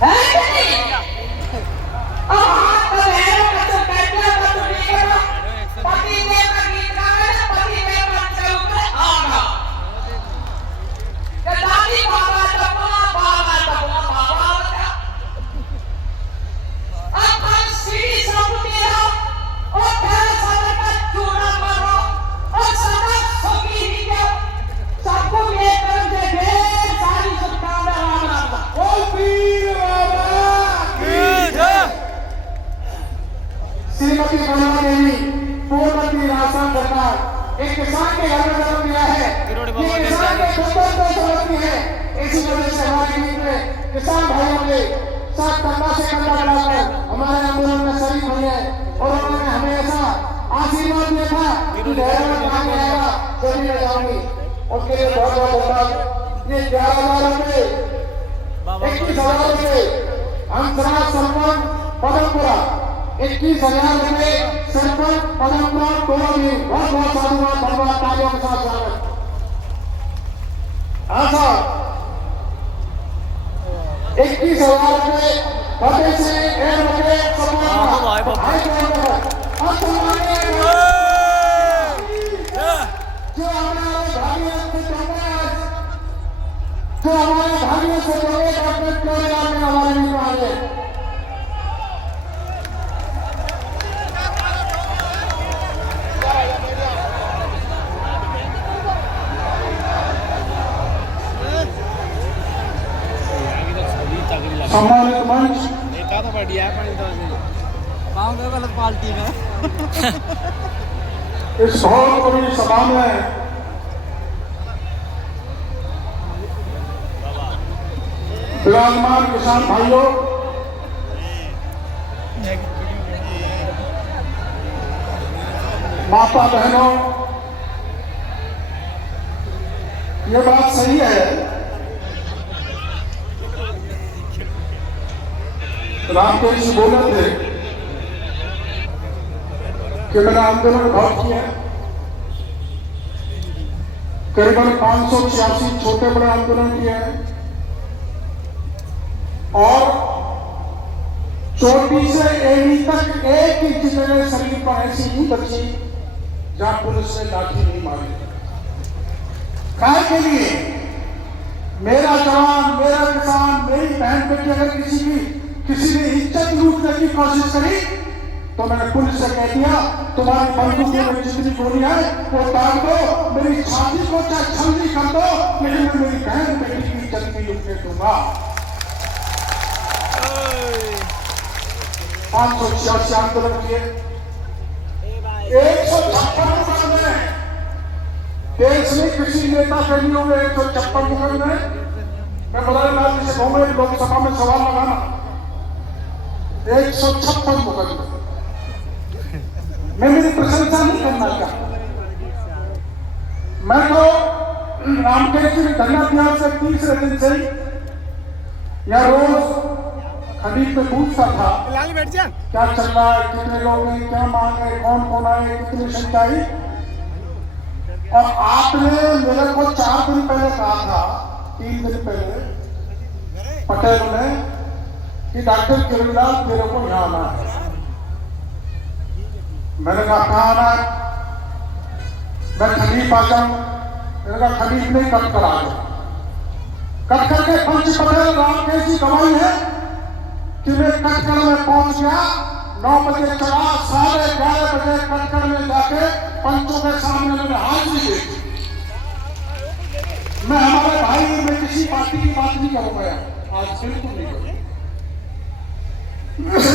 है कि नहीं? अब हाथ तो बहनों का तो कहते का तो नहीं करो, पति देव का गीत गावे ना, पति देव का चलो पे आगा के दादी बाबा तपना बाबा होता अपन सीढ़ी सबूती रहो और तेरे साथ का चूड़ा करो और सदा सुखी ही जाओ, सबको मेरे तरफ से ढेर सारी शुभकामनाएं। राम राम। ओ पीर बाबा की जय। श्रीमती कमला देवी पूर्ववर्ती राजस्थान सरकार एक किसान के घर में जन्म लिया है, ये किसान के सुंदर को समझती है। इसी वजह से हमारे बीच में किसान भाइयों के साथ कंधा से कंधा मिलाकर हमारे आंदोलन में शरीक हुए हैं और उन्होंने हमें ऐसा आशीर्वाद दिया था कि लहरों में कहा जाएगा चली में जाऊंगी। उसके लिए बहुत बहुत धन्यवाद। ये 11,000 रुपये 21,000 रुपये हंसराज सरपंच पदमपुरा 21,000 रुपये सरपंच पदमपुरा दोनों भी बहुत बहुत साधुवाद धन्यवाद तालियों के साथ स्वागत। हाँ सर 21,000 रुपये फतेह से एडवोकेट जो हमारे भाइयों से जोड़े डॉक्टर चौधरी में हमारे मित्र आ गए। सम्मानित मंच देखा तो बढ़िया है गलत पार्टी में इस बहुत बड़ी सभा में विराजमान किसान भाइयों, माता बहनों, ये बात सही है रामदेव जी बोले थे कि मैंने आंदोलन बहुत किया, करीबन 586 छोटे बड़े आंदोलन किए हैं और चोटी से एड़ी तक एक ही जितने शरीर पर ऐसी नहीं बची जहां पुलिस ने लाठी नहीं मारी। काय के लिए मेरा जवान, मेरा किसान, मेरी बहन बेटी अगर किसी ने इज्जत लूटने की कोशिश करी तो मैंने पुलिस से कह दिया तुम्हारी बंदूकों में जितनी गोली है वो दाग दो, मेरी छाती को चाहे छलनी कर दो, लेकिन मैं मेरी बहन बेटी की इज्जत नहीं लूटने दूंगा। 586 आंदोलन किए, 156 मुकदमे देश में किसी नेता के नहीं हुए। 156 मुकदमे मैं बदायूं से कहूंगा लोकसभा में सवाल लगाना, 156 मुकदमे। मैं मेरी प्रशंसा नहीं करना चाहता, मैं तो रामदेव जी धरना बिहार से तीसरे दिन से या रोज खरीद में पूछता था क्या चल रहा है, कितने लोग हैं, क्या मांग है, कौन कौन आए, कितनी सच्चाई। और आपने मेरे को 4 दिन पहले कहा था, 3 दिन पहले पटेल ने कि डॉक्टर किरणलाल तेरे को यहाँ आना है। मैंने कहा कहाँ आना है, मैं खलीफ आ जाऊं। मैंने कहा खलीफ नहीं कट कर आ जाओ। कट करके पंच पटेल रामदेव जी गवाही है कि मैं कटकड़ में पहुंच गया, 9 बजे चला, 11:30 बजे कटकड़ में जाके पंचों के सामने मैंने हाजिरी दी। मैं हमारे भाई में किसी पार्टी की बात नहीं करूंगा आज, बिल्कुल नहीं करूंगा,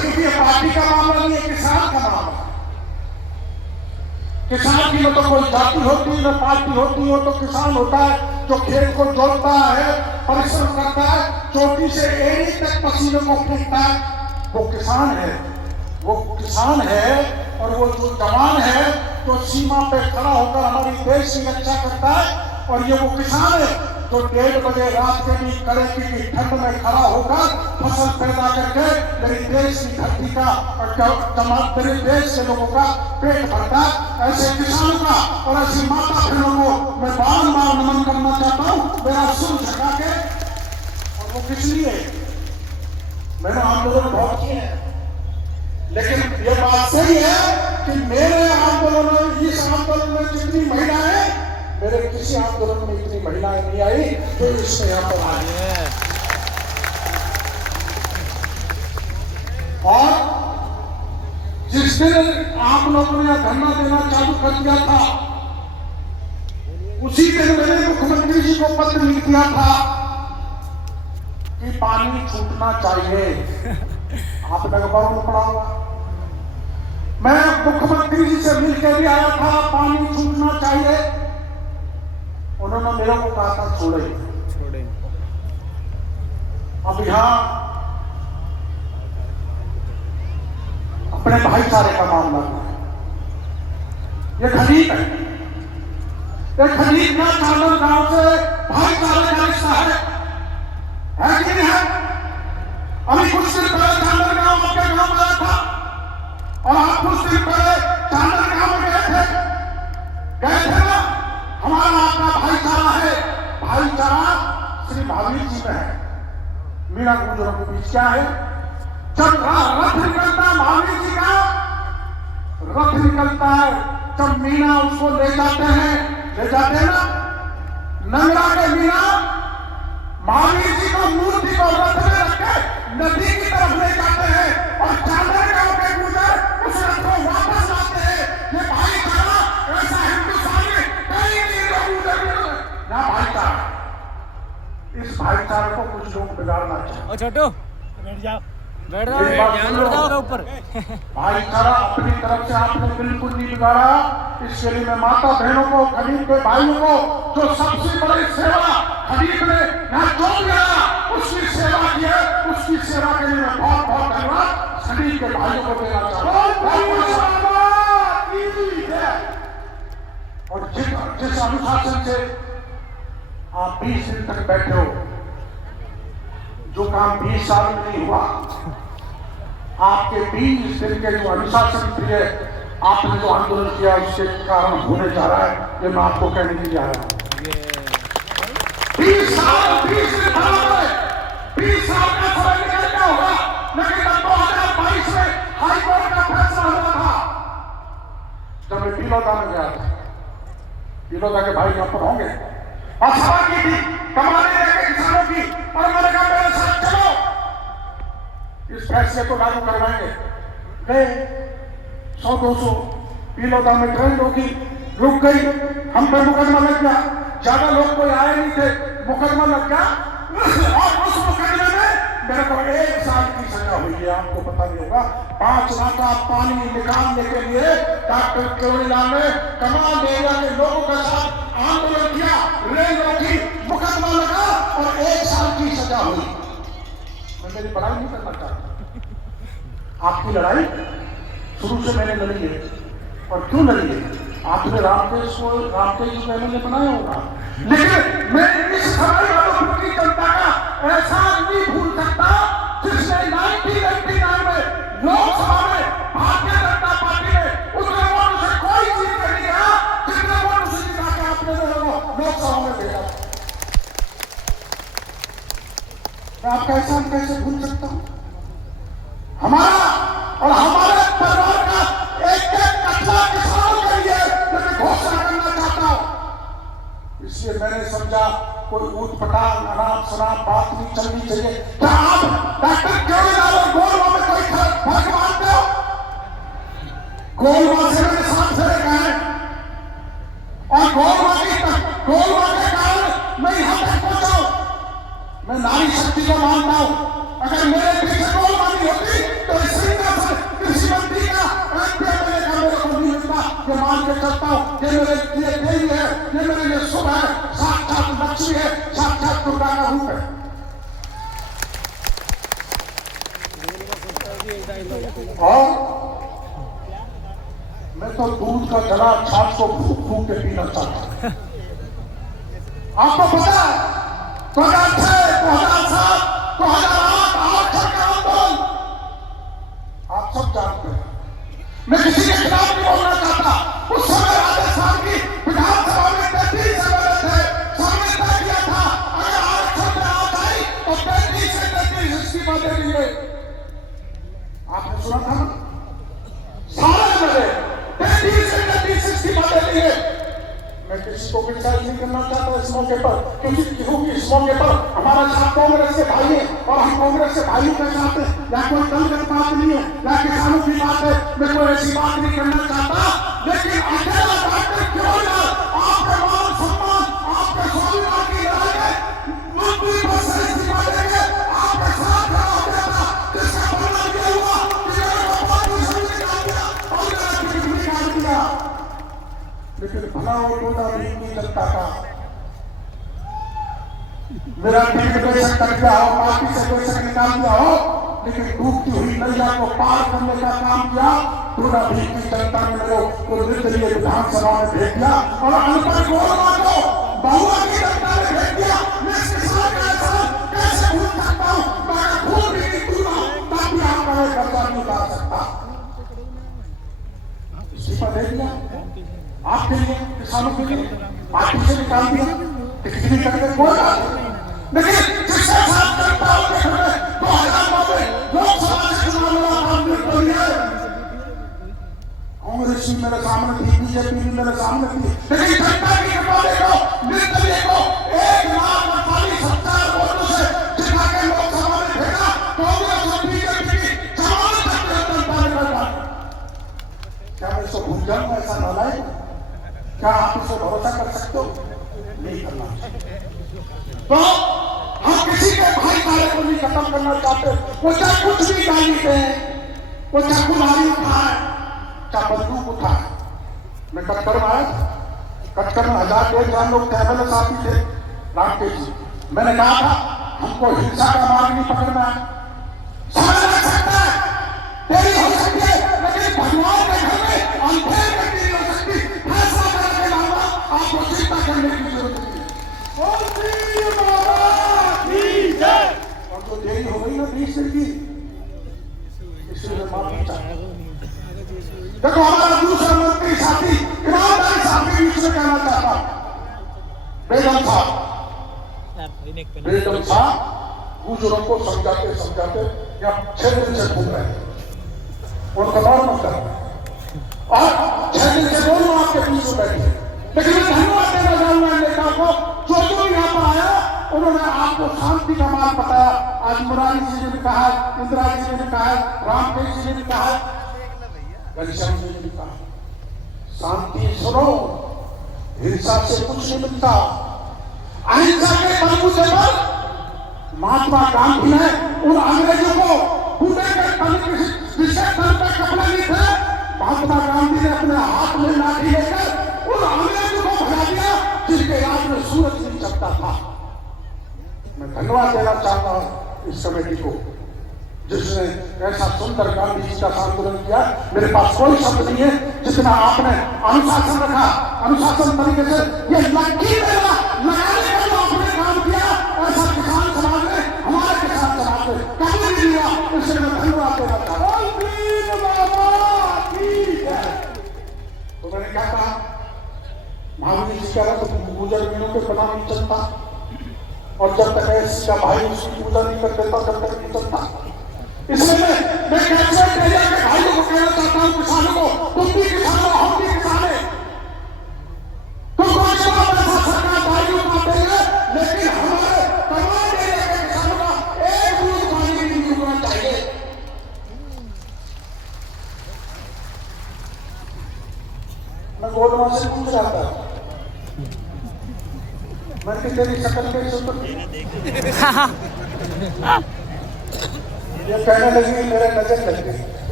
क्योंकि ये पार्टी का मामला नहीं है, किसान का मामला। किसान की तो कोई जाति होती है, न पार्टी होती हो, तो किसान होता है जो खेत को जोतता है, परिश्रम करता है, चोटी से एड़ी तक पसीने को फूंकता है, वो किसान है। वो किसान है और वो जो जवान है जो सीमा पे खड़ा होकर हमारी देश की रक्षा करता है, और ये वो किसान है जो 1:30 बजे रात के भी कड़ाके की ठंड में खड़ा होकर फसल पैदा करके मेरी देश की धरती का और मेरे देश के लोगों का पेट भरता है। ऐसे किसानों का और ऐसी माता बहनों को मैं बार-बार नमन करना चाहता हूँ, मेरा सुर झका के। और वो किस लिए मैंने आंदोलन बहुत किए हैं, लेकिन ये बात सही है कि मेरे आंदोलन में, इस आंदोलन में जितनी महिलाएं, मेरे किसी आंदोलन में इतनी महिलाएं नहीं आई तो इसमें यहाँ पर आई है। और जिस दिन आप लोगों ने धरना देना चालू कर दिया था, उसी दिन मैंने मुख्यमंत्री जी को पत्र लिख दिया था कि पानी छूटना चाहिए। आपने अखबारों में पढ़ा होगा। मैं मुख्यमंत्री जी से मिलकर भी आया था, पानी छूटना चाहिए। उन्होंने मेरे को कहा था छोड़े। अब यहाँ अपने भाईचारे का मामला है, ये खरीद है, ये खरीद का चांदन गांव से भाईचारे का रिश्ता है कि नहीं है? अभी कुछ दिन पहले चांदन गांव आपके गांव में आया था और आप कुछ दिन पहले चांदन गांव में गए थे ना? हमारा आपका भाईचारा है, भाईचारा श्री महावीर जी में है, मीणा गुजरों के बीच क्या है? जब रथ निकलता महावीर जी का रथ निकलता है, जब मीणा उसको ले जाते हैं ना, नंगरा के मीणा महावीर जी को मूर्ति को रथ में रख के नदी की तरफ ले जाते हैं और चांदन गांव के गुजर उस रथ को वापस लाते हैं। ये भाईचारा ऐसा हिंदुस्तान में कहीं नहीं ना भाईचारा। इस भाईचारे को कुछ लोग बिगाड़ना चाहते हैं। छोटू बैठ जाओ, बैठ जाओ ऊपर। भाईचारा अपनी तरफ से आपने बिल्कुल नहीं बिगाड़ा। इसके लिए मैं माता बहनों को, गरीब के भाइयों को, जो सबसे बड़ी सेवा खरीद में यहाँ जो भी आया उसकी सेवा की है, उसकी सेवा के लिए मैं बहुत बहुत धन्यवाद गरीब के भाइयों को देना चाहता हूँ। और जिस अनुशासन से आप 20 दिन तक बैठे हो, जो काम 20 साल में नहीं हुआ, आपके 20 दिन के जो अनुशासन प्रिय आपने जो आंदोलन किया उसके कारण होने जा रहा है, ये मैं आपको कहने के लिए जा रहा हूं। 20 साल 20 दिन बराबर 20 साल का समय निकल गया होगा, लेकिन 2022 में हाईकोर्ट का फैसला हुआ था। जब मैं बिलोदा में गया था, बिलोदा के भाई यहाँ पर होंगे, और सभा की थी कमाने लेके किसानों की, और मैंने कहा मेरे साथ चलो, इस फैसले को लागू करवाएंगे। गए 100-200 बिलोदा में ट्रेन रोकी, रुक गई, हम पे मुकदमा लग गया। ज्यादा लोग कोई आए नहीं थे, मुकदमा लग गया और उस मुकदमे में मेरे को 1 साल की सजा हुई है। आपको पता नहीं होगा, 5 लाख का पानी निकालने के लिए डॉक्टर केवड़ीलाल ने कमाल एरिया के लोगों के साथ आंदोलन किया, रेल रोकी, मुकदमा लगा और 1 साल की सजा हुई। मैं मेरी बड़ाई नहीं करना चाहता, आपकी लड़ाई शुरू से मैंने लड़ी है। और क्यों लड़ी है? आपने रामदेव को एमएलए बनाया होगा, लेकिन मैं इस सवाई वालों की जनता का ऐसा नहीं भूल सकता जिसने 1999 में लोकसभा में भारतीय जनता पार्टी ने उतने वोट से कोई चीज नहीं किया, जितने वोट से जिता के आपने लोकसभा में भेजा। मैं आपका एहसान कैसे भूल सकता हूं? हमारा और हमारे परिवार का एक कचरा किसानों के लिए मैं घोषणा करना चाहता हूं। इसलिए मैंने समझा कोई ऊटपटांग अनाप शनाप बात नहीं चलनी चाहिए। क्या आप डॉक्टर केवड़ीलाल और गोलवा में कोई फर्क मानते हो? गोलवा से मैंने 7 फेरे कहे और गोलवा के कारण मैं यहां तक पहुंचा हूं। मैं नारी शक्ति को मानता हूं। अगर मेरे पीछे गोलवा नहीं होती तो इस सिंहासन कृषि मंत्री का मेरे को नहीं मिलता। ये मान के चलता हूं, ये मेरे लिए देवी है, ये मेरे लिए शुभ है, साक्षात लक्ष्मी है, साक्षात दुर्गा का रूप है। और मैं तो दूध का जला छाछ को फूक फूक के पीना चाहता हूं। आपको पता है 2006, 2007, 2008 का आंदोलन आप सब जानते हैं। मैं किसी के खिलाफ नहीं बोलना चाहता। उस समय राजस्थान की विधानसभा में 33 एमएलए थे, सबने तय किया था अगर आरक्षण में आ जाए तो 35 से 33 इस्तीफा दे देंगे। आपने सुना था ना, सारे बड़े 33 इस्तीफा दे देंगे। मैं किसी को क्रिटिसाइज नहीं करना चाहता इस मौके पर, क्योंकि इस मौके पर हमारा साथ कांग्रेस के भाई है और हम कांग्रेस के भाइयों के साथ हैं। या कोई दलगत बात नहीं है, या किसानों की बात है, मैं कोई ऐसी बात नहीं करना चाहता। लेकिन अकेला डॉक्टर क्यों ना आपके मान सम्मान, आपके स्वाभिमान की लड़ाई में मंत्री पद से इस्तीफा देंगे, आपके साथ खड़ा हो जाता, जिसका परिणाम ये हुआ कि मेरे को पार्टी से निकाल दिया और मेरा टिकट निकाल दिया। लेकिन भला वो टोला भी नहीं चलता था। मेरा टिकट बेशक कट गया हो, पार्टी से बेशक निकाल दिया हो, लेकिन डूबती हुई नैया को पार करने का काम किया। टोला भी की जनता ने मेरे को निर्दलीय विधानसभा में भेज दिया और अनपढ़ गोलमा को बहुआ की जनता ने भेज दिया। मैं इस किसान का एहसान कैसे भूल सकता हूँ? मैं भूल भी नहीं दूंगा ताकि आपका मैं कर्जा नहीं उतार सकता। इस्तीफा दे दिया आपके लिए, किसानों के लिए, पार्टी से निकाल दिया, टिकट भी करके कोई बात नहीं। लेकिन जिसके साथ जनता के घर में 2009 में लोकसभा से चुनाव लड़ा था, कांग्रेस भी मेरे सामने थी, बीजेपी भी मेरे सामने थी, लेकिन जनता की कृपा देखो, निर्दलीय को 1,48,000 वोटों से जिता के लोकसभा में भेजा। कांग्रेस और बीजेपी की जमानत जनता ने कर दी। क्या मैं इसको भूल जाऊंगा? ऐसा नालायक क्या आप इसको भरोसा कर सकते हो? नहीं करना। तो हम किसी के भाईचारे को नहीं खत्म करना चाहते। वो चाहे कुछ भी गाली दे, वो चाहे कुल्हाड़ी उठाए, चाहे बंदूक उठाए। मैं कटकर में आया, कटकर में 1,000-1,500 लोग ट्रैवलर साथी थे रामकेश जी। मैंने कहा था हमको हिंसा का मार्ग नहीं पकड़ना है। समझ आ सकता है, देरी हो सकती है, लेकिन भगवान के घर में अंधेर में देरी हो सकती। फैसला करने के अलावा आपको चिंता करने की जरूरत नहीं। और जो देरी हो गई ना 20 दिन की, इसलिए मैं माफी चाहता हूं। देखो हमारा दूसरा मंत्री साथी ईमानदारी साहब के बीच में कहना चाहता हूं। बेगम साहब बुजुर्गों को समझाते समझाते या 6 दिन से घूम रहे हैं, उनको नॉर्मल कर रहे हैं और 6 दिन से दोनों आपके बीच में बैठे। लेकिन मैं धन्यवाद देना चाहूंगा नेता को, जो यहाँ पर आया उन्होंने आपको शांति का मार्ग बताया। आज मुरारी जी ने भी कहा, इंदिरा जी ने भी कहा, रामकेश जी ने भी कहा, घनश्याम जी ने भी कहा, शांति सुनो, हिंसा से कुछ नहीं मिलता। अहिंसा के बलबूते पर महात्मा गांधी ने उन अंग्रेजों को कूदे के विषय पर कपड़े नहीं थे, महात्मा गांधी ने अपने हाथ में लाठी लेकर उन अंग्रेजों को भगा दिया जिनके राज में सूरज नहीं चलता था। मैं धन्यवाद देना चाहता हूं इस कमेटी को जिसने ऐसा सुंदर गांधी जी का आंदोलन किया। मेरे पास कोई शब्द नहीं है जितना आपने अनुशासन रखा, अनुशासन तरीके से ये लड़की लगाने का जो आपने काम किया, ऐसा किसान समाज ने, हमारे किसान समाज ने कभी नहीं दिया। इसलिए मैं धन्यवाद देना चाहता हूं। तो मैंने क्या कहा, महावीर जी का तो गुजर दिनों के बना नहीं चलता, और जब तक ऐसी का भाई उसकी पूजा नहीं कर देता तब तक नहीं चलता। इसलिए मैं कैसे के भाइयों को कहना चाहता हूं, किसानों को, तुम भी किसान हो, हम भी किसान हैं। तुमको जमा पैसा सरकार भाइयों को देंगे, लेकिन हमारे तमाम एरिया के किसानों का एक बूंद पानी भी नहीं रुकना चाहिए। मैं गोलमा से पूछ रहा था, मैं कि तेरी शक्ल कैसे उतरती? ये कहने लगी मेरे नजर लग गई।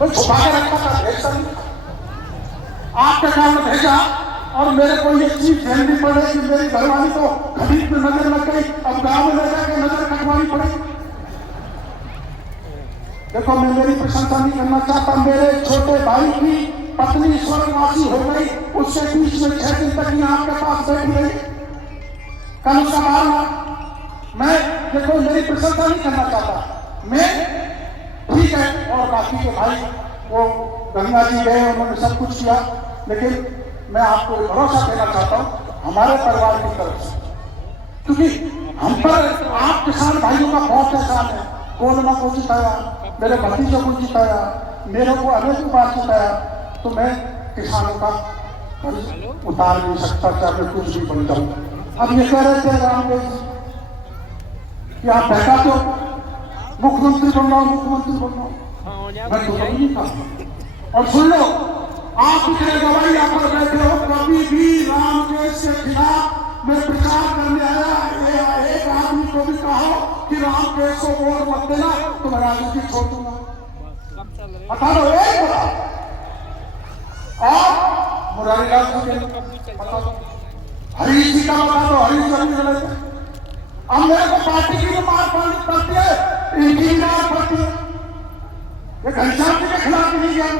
मैं छुपा के रखा था, भेजता नहीं। आपके कारण भेजा और मेरे को ये चीज झेलनी पड़े कि मेरी घरवाली को खरीद में नजर लग गई, अब गांव में ले जाकर नजर कटवानी पड़ी। देखो मैं मेरी प्रशंसा नहीं करना चाहता, मेरे छोटे भाई की पत्नी स्वर्गवासी हो गई, उससे बीच में 6 दिन तक यहाँ आपके पास बैठी रही, कल उसका मारना। मैं देखो मेरी प्रशंसा नहीं करना चाहता, मैं ठीक है, और बाकी के भाई वो गंगा जी गए, उन्होंने सब कुछ किया, लेकिन मैं आपको भरोसा देना चाहता हूँ हमारे परिवार की तरफ से, क्योंकि हम पर आप किसान भाइयों का बहुत एहसान है। कोरोना को जिताया, मेरे भतीजों को जिताया, मेरे को अनेक बार जिताया, तो मैं किसानों का उतार नहीं सकता, चाहे कुछ भी बन जाऊं। अब ये कह रहे थे रामदेव जी कि आप बहका दो, मुख्यमंत्री बन रहा हूं, मुख्यमंत्री बन रहा हूं। मैं तो नहीं कहा। और सुन लो, आप इतने गवाही यहाँ पर बैठे हो, कभी भी रामदेव के खिलाफ मैं प्रचार करने आया एक आदमी को भी कहो कि रामदेव को वोट मत देना तो मैं राजनीति छोड़ दूंगा। बता दो एक और मुरारीलाल जी के बता दो, हरीश जी का बता दो, हरीश जी लड़े थे। अब मेरे को पार्टी की मार पड़ती है, इनकी मार पड़ती है। ये घनश्याम जी के खिलाफ नहीं गया,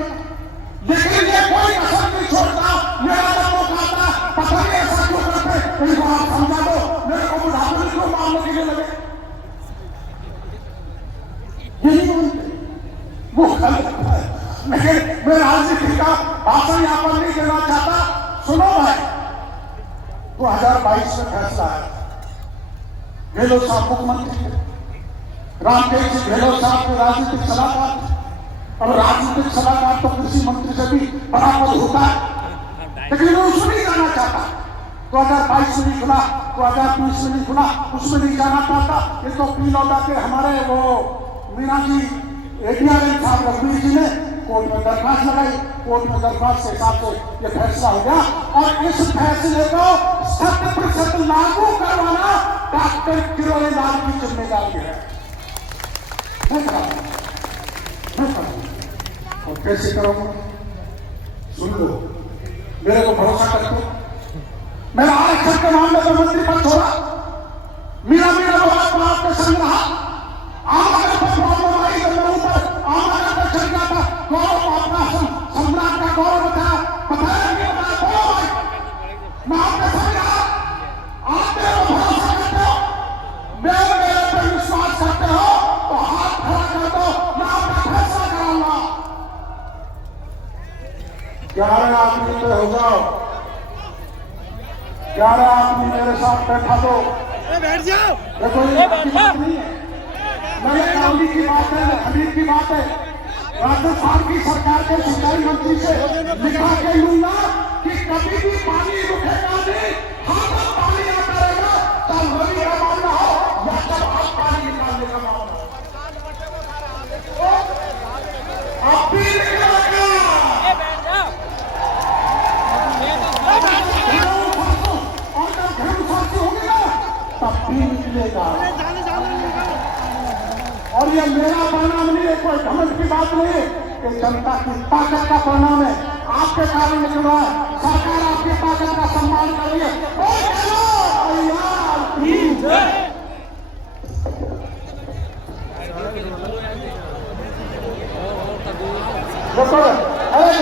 लेकिन ये कोई कसर नहीं छोड़ता। मेरा जब वो खाता पता नहीं ऐसा क्यों करते, इनको आप समझा दो। मेरे को बुढ़ापे में क्यों मारने के लिए लगे, यही बोलते वो गलत है। मैं राजनीति का भाषण यहाँ पर नहीं देना चाहता। सुनो भाई, 2022 में फैसला है, गहलोत साहब मुख्यमंत्री थे, रामदेव जी गहलोत साहब के राजनीतिक सलाहकार थे। और राजनीतिक सलाहकार तो कृषि मंत्री से भी बड़ा पद होता है, लेकिन मैं उसमें नहीं जाना चाहता। 2022 में नहीं खुला, 2020 में नहीं खुला, उसमें नहीं जाना चाहता। ये तो पीलौदा के हमारे वो मीना जी ADRM साहब रघुवीर जी ने कोर्ट में दरखास्त लगाई, कोर्ट में दरखास्त के हिसाब से ये फैसला हो गया। और इस फैसले को 100% लागू करवाना डॉक्टर किरोड़ी लाल की जिम्मेदारी है। और कैसे करूंगा, सुन लो, मेरे को भरोसा करते। मेरा आरक्षण के मामले में मंत्री पद छोड़ा, मेरा आपके संग रहा। आमनगर पर प्रॉब्लम आई तो मैं ऊपर आमनगर पर चल गया था। गौरव अपना सम्राट का गौरव बताया नहीं बताया, बोलो भाई, मैं आपके संग रहा। आप मेरे को भरोसा करते हो, मेरे पर विश्वास करते हो तो हाथ खड़ा कर दो, मैं आपका फैसला कराऊंगा। 11 आदमी पे हो जाओ, 11 आदमी मेरे साथ बैठा दो, बैठ जाओ। देखो ये बात नहीं है, मेरे कामली की बात है, खरीद की बात है। राजस्थान की सरकार के सिंचाई मंत्री से लिखा के लूंगा कि कभी भी पानी रुकेगा नहीं, हाथ पानी आता रहेगा, तब रवि का मामला हो या तब आप पानी निकालने का मामला हो, आप भी निकलेगा। और जब घरेलू साथी होंगे ना तब भी निकलेगा। और ये मेरा परिणाम नहीं है, कोई घमंड की बात नहीं है, ये जनता की ताकत का परिणाम है। आपके कारण निकला है, सरकार आपकी ताकत का सम्मान कर रही है। देखो, अरे